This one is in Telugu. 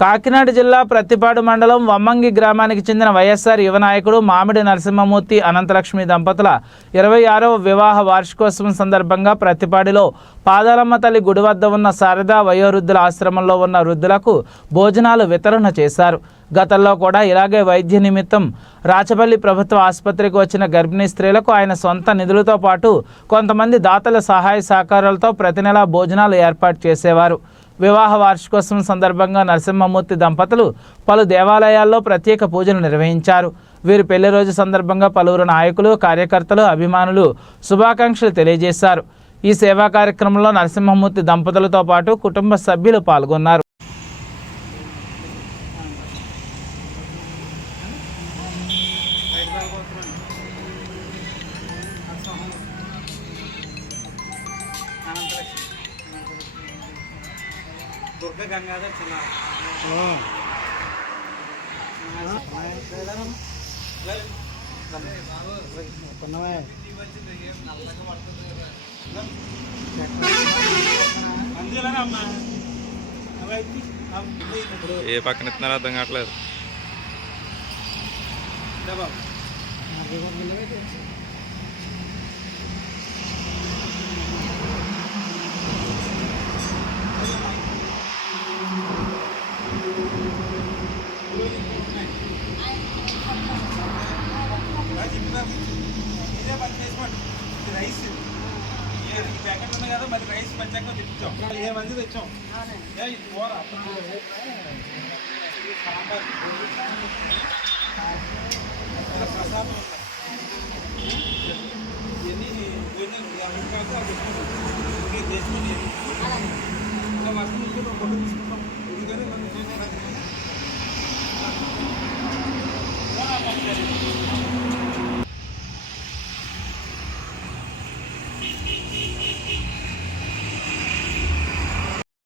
కాకినాడ జిల్లా ప్రత్తిపాడు మండలం వమ్మంగి గ్రామానికి చెందిన వైఎస్ఆర్ యువ నాయకుడు మామిడి నరసింహమూర్తి అనంతలక్ష్మి దంపతుల 26వ వివాహ వార్షికోత్సవం సందర్భంగా ప్రత్తిపాడులో పాదాలమ్మ తల్లి గుడి వద్ద ఉన్న శారదా వయోవృద్ధుల ఆశ్రమంలో ఉన్న వృద్ధులకు భోజనాలు వితరణ చేశారు. గతంలో కూడా ఇలాగే వైద్య నిమిత్తం రాచపల్లి ప్రభుత్వ ఆసుపత్రికి వచ్చిన గర్భిణీ స్త్రీలకు ఆయన సొంత నిధులతో పాటు కొంతమంది దాతల సహాయ సహకారాలతో ప్రతి నెలా భోజనాలు ఏర్పాటు చేసేవారు. వివాహ వార్షికోత్సవం సందర్భంగా నరసింహమూర్తి దంపతులు పలు దేవాలయాల్లో ప్రత్యేక పూజలు నిర్వహించారు. వీరి పెళ్లి రోజు సందర్భంగా పలువురు నాయకులు, కార్యకర్తలు, అభిమానులు శుభాకాంక్షలు తెలియజేశారు. ఈ సేవా కార్యక్రమంలో నరసింహమూర్తి దంపతులతో పాటు కుటుంబ సభ్యులు పాల్గొన్నారు. దుర్గ గంగాధర్ చిన్న ఏ పక్కన ఇస్తున్నారో అర్థం కావట్లేదు. రైస్ ఈ ప్యాకెట్ ఉంది కదా, మరి రైస్ పంచాక తెచ్చాం. 15 మంది తెచ్చాం. కూర సాంబార్ ప్రసాదం ఇవన్నీ అమెరికా ఇంకా వర్షం నుంచి 2 తీసుకుంటాం.